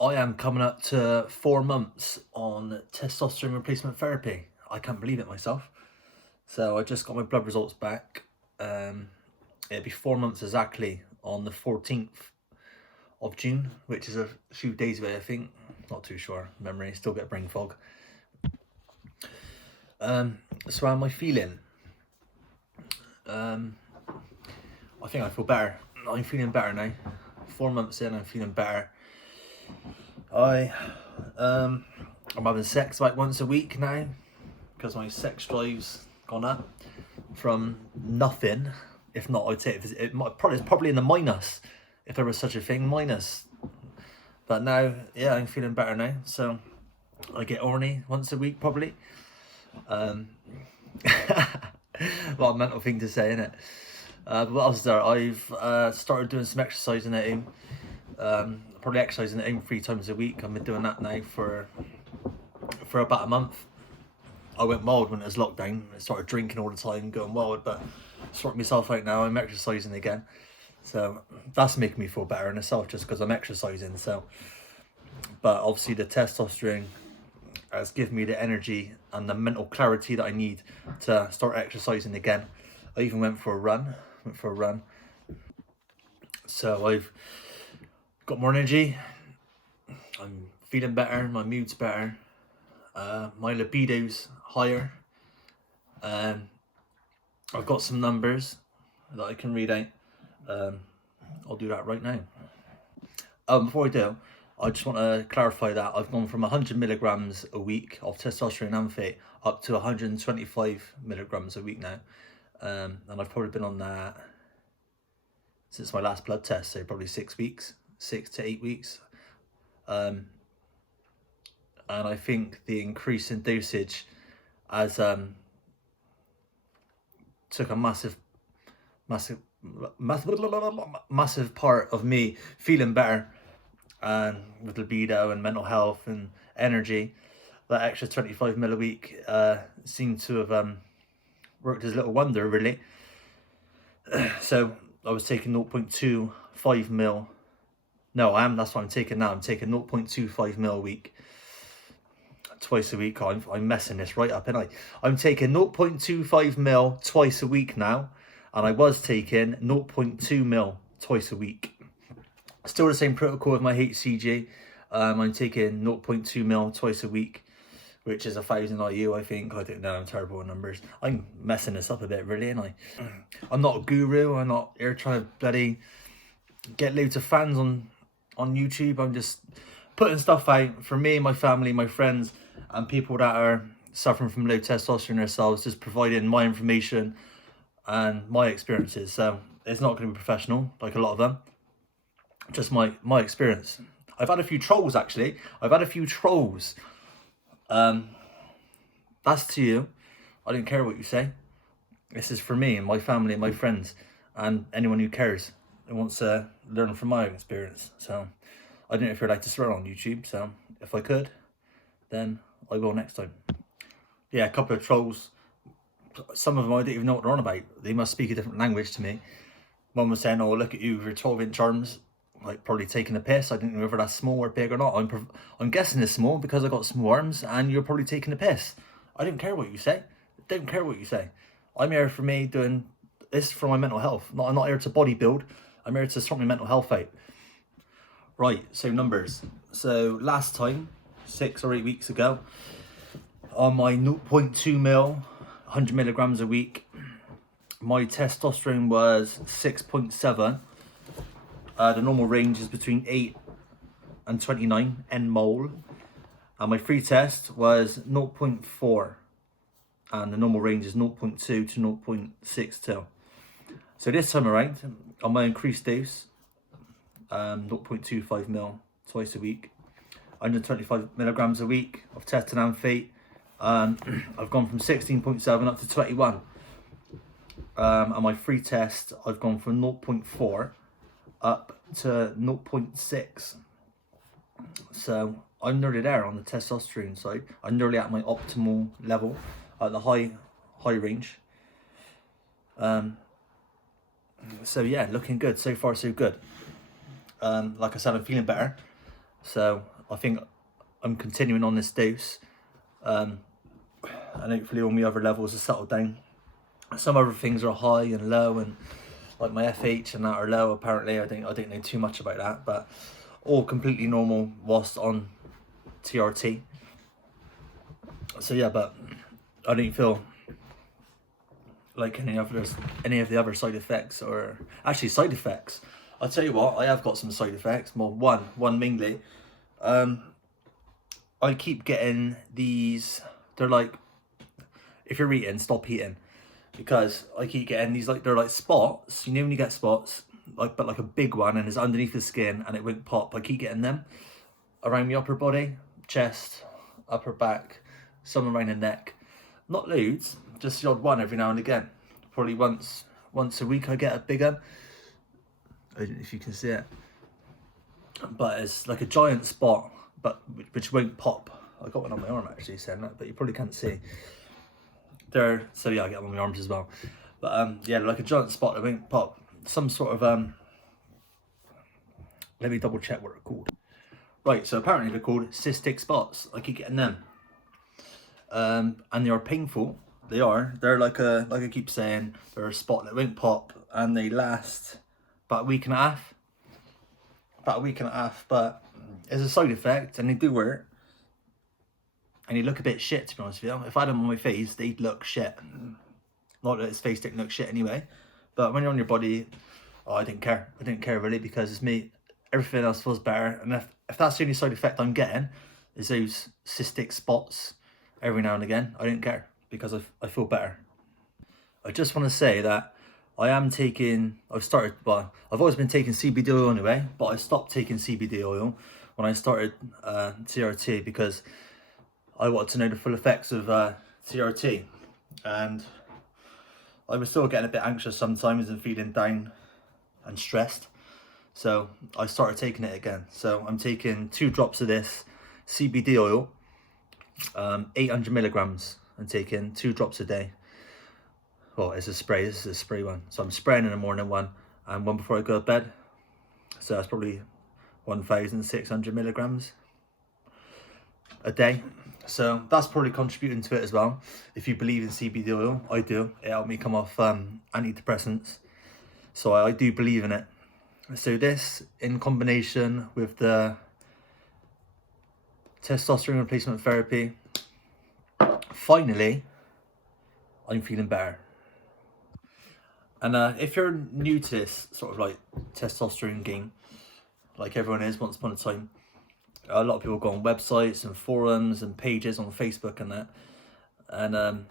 I am coming up to 4 months on testosterone replacement therapy. I can't believe it myself. So I just got my blood results back. It'll be 4 months exactly on the 14th of June, which is a few days away, I think. Not too sure. Memory, still get brain fog. So how am I feeling? I think I feel better. I'm feeling better now. 4 months in, I'm feeling better. I'm having sex like once a week now because my sex drive's gone up from nothing. If not, I'd say it's probably in the minus, if there was such a thing, minus. But now, yeah, I'm feeling better now. So I get horny once a week probably. A lot of mental thing to say, innit? But what else is there? I've started doing some exercising at home. Probably exercising at home 3 times a week. I've been doing that now for about a month. I went wild when it was lockdown. I started drinking all the time, going wild, but sorting myself out now. I'm exercising again, so that's making me feel better in itself, just because I'm exercising. So, but obviously the testosterone has given me the energy and the mental clarity that I need to start exercising again. I even went for a run. So I've got more energy. I'm feeling better. My mood's better. My libido's higher. I've got some numbers that I can read out. I'll do that right now. Before I do, I just want to clarify that I've gone from 100 milligrams a week of testosterone Enanthate up to 125 milligrams a week now. And I've probably been on that since my last blood test, so probably 6 weeks, 6 to 8 weeks. And I think the increase in dosage has took a massive part of me feeling better, and with libido and mental health and energy. That extra 25 mil a week seemed to have worked as a little wonder, really. So I was taking 0.25 mil. No, that's what I'm taking now. I'm taking 0.25 mil a week, twice a week. I'm messing this right up, and I'm taking 0.25 mil twice a week now, and I was taking 0.2 mil twice a week. Still the same protocol with my HCG. I'm taking 0.2 mil twice a week, which is 1,000 IU, I think. I don't know, I'm terrible with numbers. I'm messing this up a bit, really, and I'm not a guru. I'm not here trying to bloody get loads of fans on YouTube. I'm just putting stuff out for me, my family, my friends, and people that are suffering from low testosterone themselves, just providing my information and my experiences. So it's not going to be professional like a lot of them, just my experience. I've had a few trolls, actually. That's to you. I don't care what you say. This is for me and my family and my friends and anyone who cares and wants to learn from my experience. So I don't know if you're allowed to swear on YouTube, so if I could, then I will next time. Yeah, a couple of trolls. Some of them I don't even know what they're on about. They must speak a different language to me. One was saying, "Oh, look at you with your 12-inch arms," like probably taking a piss. I don't know whether that's small or big or not. I'm guessing it's small because I got small arms, and you're probably taking a piss. I don't care what you say. Don't care what you say. I'm here for me doing this for my mental health. I'm not here to bodybuild. I'm here to sort my mental health out. Right, so numbers. So last time, 6 or 8 weeks ago, on my 0.2 mil, 100 milligrams a week, my testosterone was 6.7. The normal range is between 8 and 29 nmol. And my free test was 0.4. And the normal range is 0.2 to 0.62. So this time around, on my increased dose, 0.25 mil twice a week, 125 milligrams a week of Enanthate. I've gone from 16.7 up to 21. And my free test, I've gone from 0.4 up to 0.6. So I'm nearly there on the testosterone side. I'm nearly at my optimal level at the high range. So yeah, looking good. So far so good. Like I said, I'm feeling better. So I think I'm continuing on this dose, and hopefully all my other levels are settled down. Some other things are high and low, and like my FH and that are low apparently. I don't know too much about that, but all completely normal whilst on TRT. So yeah, but I don't feel like any of the other side effects, or actually side effects. I'll tell you what, I have got some side effects. Well, one mainly. I keep getting these. They're like, if you're eating, stop eating, because I keep getting these, like, they're like spots. You know when you get spots, like, but like a big one, and it's underneath the skin, and it won't pop. I keep getting them around my upper body, chest, upper back, some around the neck. Not loads, just the odd one every now and again. Probably once a week I get a big one. I don't know if you can see it, but it's like a giant spot, but which won't pop. I got one on my arm actually saying that, but you probably can't see. So yeah, I get them on my arms as well. But yeah, like a giant spot that won't pop. Some sort of let me double check what they're called. Right, so apparently they're called cystic spots. I keep getting them. And they are painful. They are. They're like I keep saying, they're a spot that won't pop, and they last about a week and a half. But it's a side effect, and they do work. And you look a bit shit, to be honest with you. If I had them on my face, they'd look shit. Not that his face didn't look shit anyway. But when you're on your body, oh, I didn't care. I didn't care really, because it's me. Everything else feels better. And if that's the only side effect I'm getting, is those cystic spots every now and again, I don't care, because I feel better. I just want to say that I've always been taking CBD oil anyway, but I stopped taking CBD oil when I started TRT, because I wanted to know the full effects of TRT, and I was still getting a bit anxious sometimes and feeling down and stressed. So I started taking it again. So I'm taking 2 drops of this CBD oil, 800 milligrams. I'm taking 2 drops a day. Well, it's a spray. This is a spray one. So I'm spraying in the morning one, and one before I go to bed. So that's probably 1,600 milligrams a day. So that's probably contributing to it as well. If you believe in CBD oil, I do. It helped me come off antidepressants. So I do believe in it. So this, in combination with the testosterone replacement therapy, finally, I'm feeling better. And if you're new to this sort of like testosterone game, like everyone is once upon a time, a lot of people go on websites and forums and pages on Facebook and that,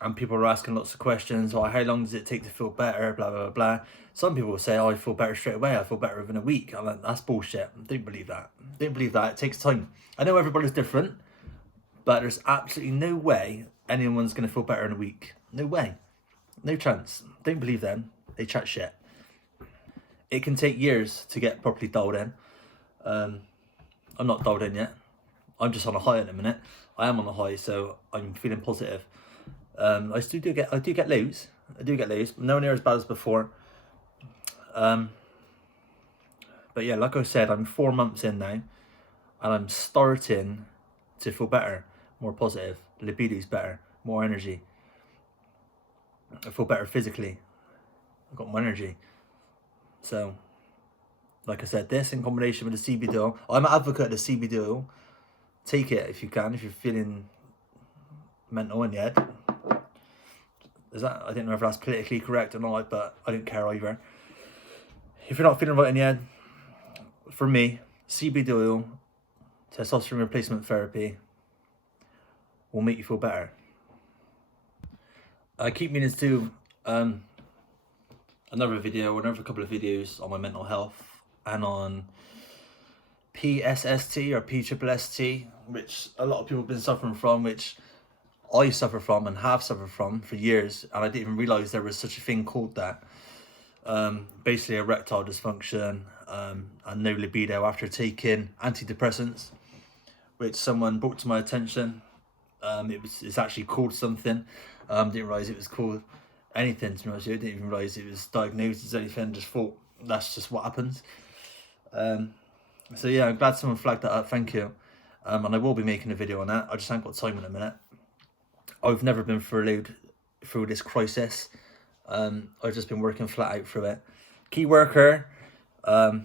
and people are asking lots of questions. How long does it take to feel better? Blah blah blah. Some people will say, "Oh, I feel better straight away. I feel better within a week." I'm like, that's bullshit. Don't believe that. It takes time. I know everybody's different, but there's absolutely no way anyone's gonna feel better in a week. No way. No chance. Don't believe them. They chat shit. It can take years to get properly dialed in. I'm not dialed in yet. I'm just on a high at the minute. I am on a high, so I'm feeling positive. I do get lows. Nowhere near as bad as before. But yeah, like I said, I'm 4 months in now, and I'm starting to feel better, more positive. Libido's better, more energy. I feel better physically. I've got more energy. So, like I said, this in combination with the CBD oil. I'm an advocate of the CBD oil. Take it if you can, if you're feeling mental in the head. I don't know if that's politically correct or not, but I don't care either. If you're not feeling right in the head, for me, CBD oil, testosterone replacement therapy will make you feel better. I keep meaning to do another couple of videos on my mental health and on PSST or PSST, which a lot of people have been suffering from, which I suffer from and have suffered from for years, and I didn't even realise there was such a thing called that. Basically erectile dysfunction and no libido after taking antidepressants, which someone brought to my attention. It's actually called something. Didn't realise it was called anything, to be honest with you. Didn't even realise it was diagnosed as anything. Just thought that's just what happens. So yeah, I'm glad someone flagged that up. Thank you. And I will be making a video on that. I just haven't got time in a minute. I've never been through this crisis. I've just been working flat out through it. Key worker. But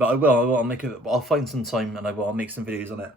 I'll make it. I'll find some time and I'll make some videos on it.